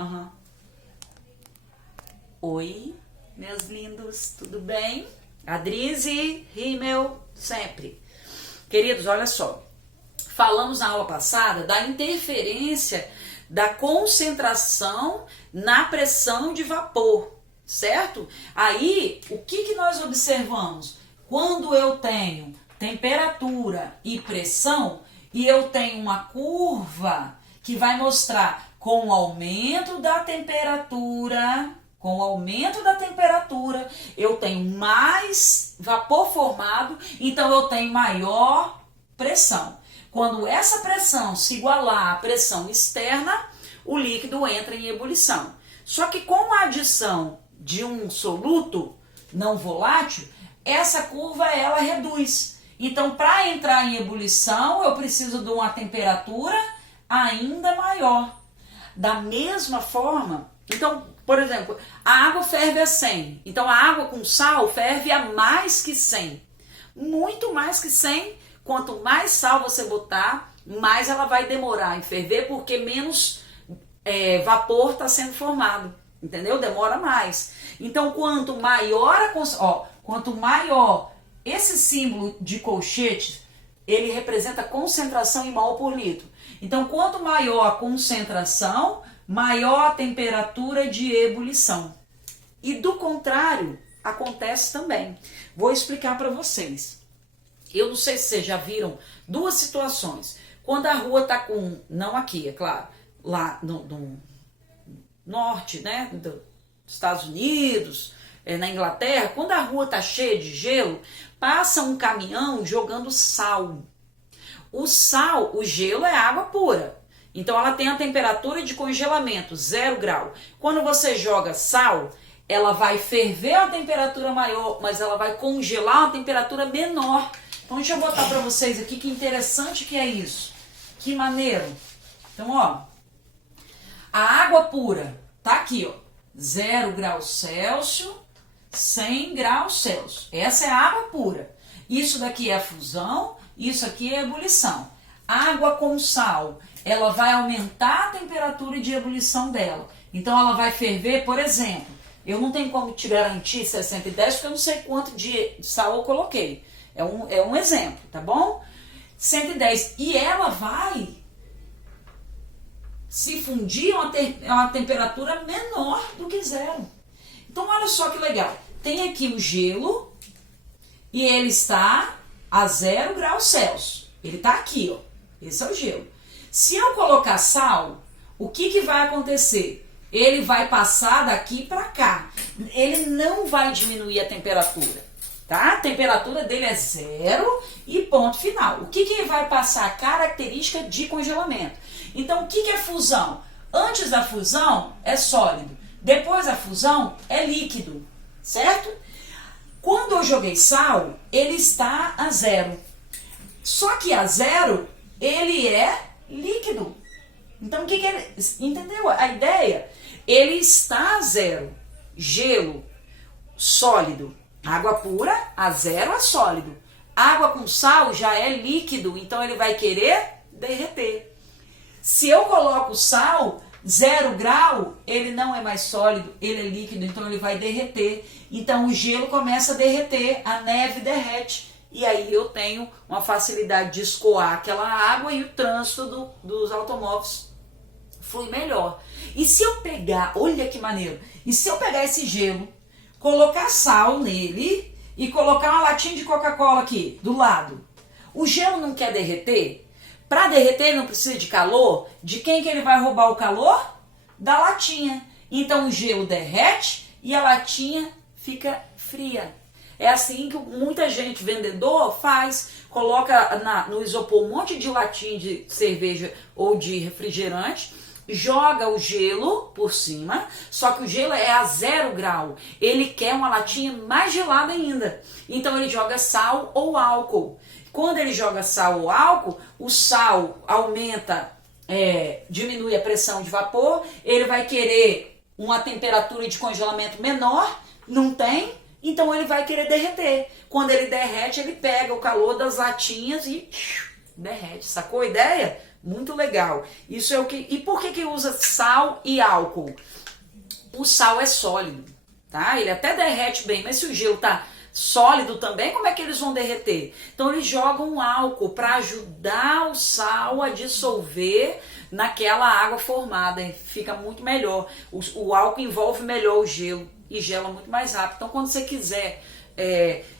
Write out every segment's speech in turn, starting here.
Aham. Oi, meus lindos, tudo bem? Adrize, Rímel, sempre. Queridos, olha só. Falamos na aula passada da interferência da concentração na pressão de vapor, certo? Aí, o que nós observamos? Quando eu tenho temperatura e pressão e eu tenho uma curva que vai mostrar com o aumento da temperatura, eu tenho mais vapor formado, então eu tenho maior pressão. Quando essa pressão se igualar à pressão externa, o líquido entra em ebulição. Só que com a adição de um soluto não volátil, essa curva ela reduz. Então, para entrar em ebulição, eu preciso de uma temperatura ainda maior. Da mesma forma, então, por exemplo, a água ferve a 100. Então, a água com sal ferve a mais que 100. Muito mais que 100. Quanto mais sal você botar, mais ela vai demorar em ferver, porque menos vapor está sendo formado. Entendeu? Demora mais. Então, quanto maior esse símbolo de colchete, ele representa concentração em mol por litro. Então, quanto maior a concentração, maior a temperatura de ebulição. E do contrário, acontece também. Vou explicar para vocês. Eu não sei se vocês já viram duas situações. Quando a rua está com, não aqui, é claro, lá no norte, né, dos Estados Unidos, na Inglaterra, quando a rua está cheia de gelo, passa um caminhão jogando sal. O sal, o gelo é água pura. Então ela tem a temperatura de congelamento, 0 grau. Quando você joga sal, ela vai ferver a temperatura maior, mas ela vai congelar a temperatura menor. Então deixa eu botar para vocês aqui que interessante que é isso. Que maneiro. Então, ó, a água pura tá aqui, ó, 0 graus Celsius, 100 graus Celsius. Essa é a água pura. Isso daqui é a fusão, isso aqui é a ebulição. Água com sal, ela vai aumentar a temperatura de ebulição dela. Então ela vai ferver, por exemplo, eu não tenho como te garantir 610 porque eu não sei quanto de sal eu coloquei. É um exemplo, tá bom? 110. E ela vai se fundir a uma temperatura menor do que 0. Então olha só que legal. Tem aqui o gelo e ele está a 0 graus Celsius. Ele está aqui, ó. Esse é o gelo. Se eu colocar sal, o que vai acontecer? Ele vai passar daqui para cá. Ele não vai diminuir a temperatura, tá? A temperatura dele é 0 e ponto final. O que vai passar? Característica de congelamento. Então, o que é fusão? Antes da fusão é sólido. Depois da fusão é líquido, certo? Quando eu joguei sal, ele está a 0. Só que a 0, ele é líquido. Então, o que ele... Entendeu a ideia? Ele está a 0. Gelo, sólido. Água pura, a 0 é sólido. Água com sal já é líquido, então ele vai querer derreter. Se eu coloco sal, 0 grau, ele não é mais sólido, ele é líquido, então ele vai derreter. Então o gelo começa a derreter, a neve derrete. E aí eu tenho uma facilidade de escoar aquela água e o trânsito dos automóveis flui melhor. E se eu pegar, olha que maneiro, e se eu pegar esse gelo, colocar sal nele e colocar uma latinha de Coca-Cola aqui do lado, o gelo não quer derreter? Para derreter ele não precisa de calor? De quem que ele vai roubar o calor? Da latinha. Então o gelo derrete e a latinha fica fria. É assim que muita gente, vendedor, faz. Coloca no isopor um monte de latinha de cerveja ou de refrigerante, joga o gelo por cima, só que o gelo é a 0 grau. Ele quer uma latinha mais gelada ainda. Então ele joga sal ou álcool. Quando ele joga sal ou álcool, o sal aumenta, diminui a pressão de vapor, ele vai querer uma temperatura de congelamento menor, não tem, então ele vai querer derreter. Quando ele derrete, ele pega o calor das latinhas e derrete. Sacou a ideia? Muito legal. Isso é o que. E por que usa sal e álcool? O sal é sólido, tá? Ele até derrete bem, mas se o gelo tá sólido também, como é que eles vão derreter? Então eles jogam álcool para ajudar o sal a dissolver naquela água formada, fica muito melhor. O álcool envolve melhor o gelo e gela muito mais rápido. Então quando você quiser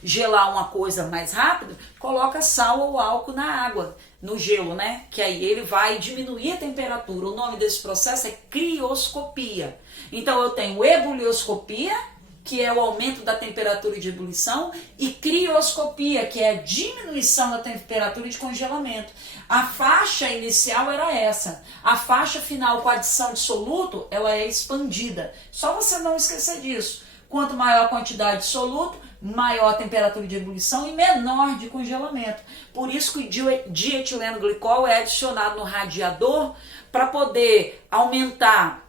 gelar uma coisa mais rápido, coloca sal ou álcool na água, no gelo, né? Que aí ele vai diminuir a temperatura. O nome desse processo é crioscopia. Então eu tenho ebulioscopia, que é o aumento da temperatura de ebulição, e crioscopia, que é a diminuição da temperatura de congelamento. A faixa inicial era essa. A faixa final com adição de soluto, ela é expandida. Só você não esquecer disso. Quanto maior a quantidade de soluto, maior a temperatura de ebulição e menor de congelamento. Por isso que o dietileno glicol é adicionado no radiador para poder aumentar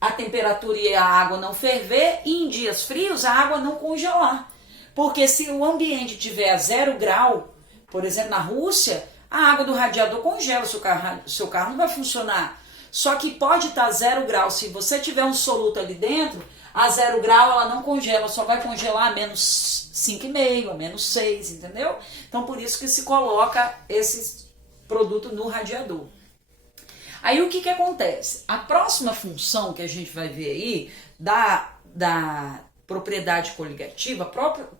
a temperatura e a água não ferver e em dias frios a água não congelar. Porque se o ambiente tiver a 0 grau, por exemplo na Rússia, a água do radiador congela, seu carro não vai funcionar. Só que pode estar 0 grau, se você tiver um soluto ali dentro, a 0 grau ela não congela, só vai congelar a menos 5,5, a menos 6, entendeu? Então por isso que se coloca esse produto no radiador. Aí o que acontece? A próxima função que a gente vai ver aí da propriedade coligativa, a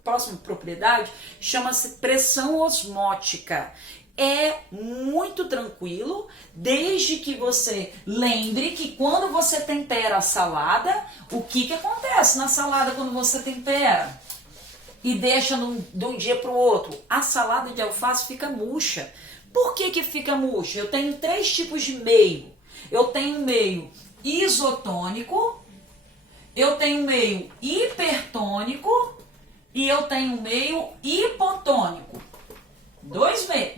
próxima propriedade chama-se pressão osmótica. É muito tranquilo, desde que você lembre que quando você tempera a salada, o que acontece na salada quando você tempera? E deixa de um dia para o outro, a salada de alface fica murcha. Por que fica murcha? Eu tenho 3 tipos de meio. Eu tenho meio isotônico, eu tenho meio hipertônico e eu tenho meio hipotônico.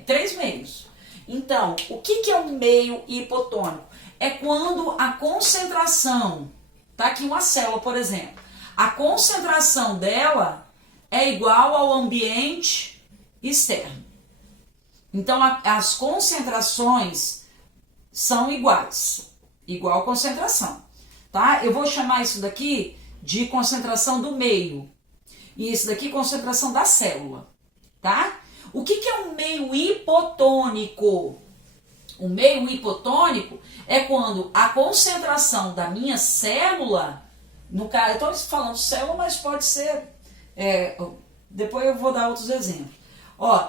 3 meios. Então, o que é um meio hipotônico? É quando a concentração, tá aqui uma célula, por exemplo, a concentração dela é igual ao ambiente externo. Então, as concentrações são iguais, igual concentração, tá? Eu vou chamar isso daqui de concentração do meio e isso daqui concentração da célula, tá? O que é um meio hipotônico? O meio hipotônico é quando a concentração da minha célula, no caso, eu estou falando célula, mas pode ser, depois eu vou dar outros exemplos. Ó,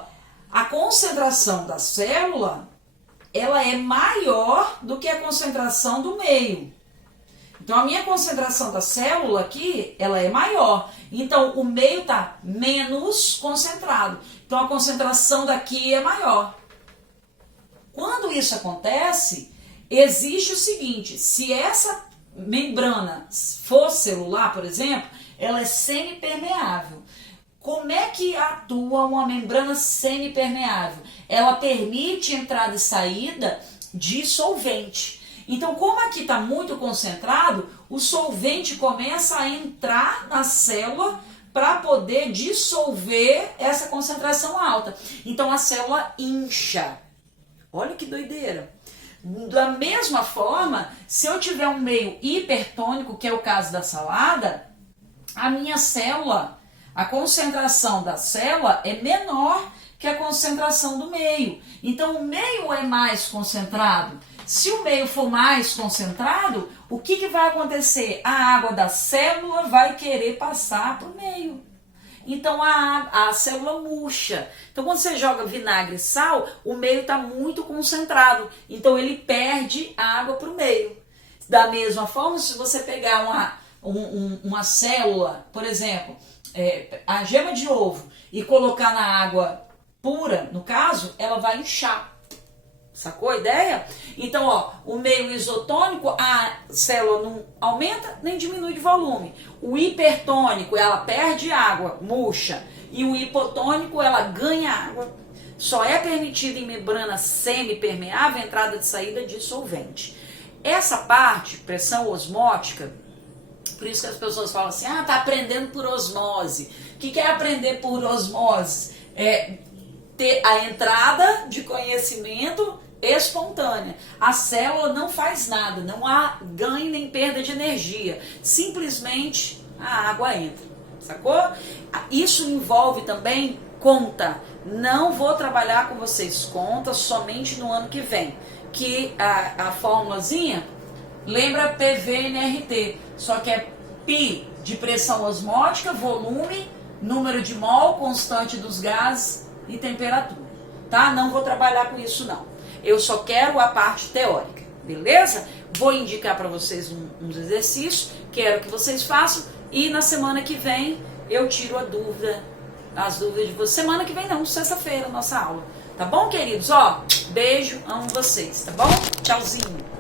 a concentração da célula, ela é maior do que a concentração do meio. Então, a minha concentração da célula aqui, ela é maior. Então, o meio está menos concentrado. Então, a concentração daqui é maior. Quando isso acontece, existe o seguinte, se essa membrana for celular, por exemplo, ela é semipermeável. Como é que atua uma membrana semipermeável? Ela permite entrada e saída de solvente. Então, como aqui está muito concentrado, o solvente começa a entrar na célula para poder dissolver essa concentração alta. Então, a célula incha. Olha que doideira. Da mesma forma, se eu tiver um meio hipertônico, que é o caso da salada, a minha célula, a concentração da célula é menor que a concentração do meio. Então, o meio é mais concentrado. Se o meio for mais concentrado, o que vai acontecer? A água da célula vai querer passar para o meio. Então a célula murcha. Então quando você joga vinagre e sal, o meio está muito concentrado. Então ele perde a água para o meio. Da mesma forma, se você pegar uma célula, por exemplo, a gema de ovo, e colocar na água pura, no caso, ela vai inchar. Sacou a ideia? Então, ó, o meio isotônico, a célula não aumenta nem diminui de volume. O hipertônico, ela perde água, murcha. E o hipotônico, ela ganha água. Só é permitida em membrana semipermeável a entrada e saída de solvente. Essa parte, pressão osmótica, por isso que as pessoas falam assim, tá aprendendo por osmose. O que é aprender por osmose? É ter a entrada de conhecimento espontânea. A célula não faz nada, não há ganho nem perda de energia. Simplesmente a água entra, sacou? Isso envolve também conta. Não vou trabalhar com vocês conta somente no ano que vem. Que a formulazinha lembra PVNRT, só que é Pi de pressão osmótica, volume, número de mol, constante dos gases e temperatura, tá? Não vou trabalhar com isso não. Eu só quero a parte teórica, beleza? Vou indicar para vocês uns exercícios, quero que vocês façam e na semana que vem eu tiro as dúvidas de vocês. Semana que vem não, sexta-feira, nossa aula. Tá bom, queridos? Ó, beijo, amo vocês, tá bom? Tchauzinho.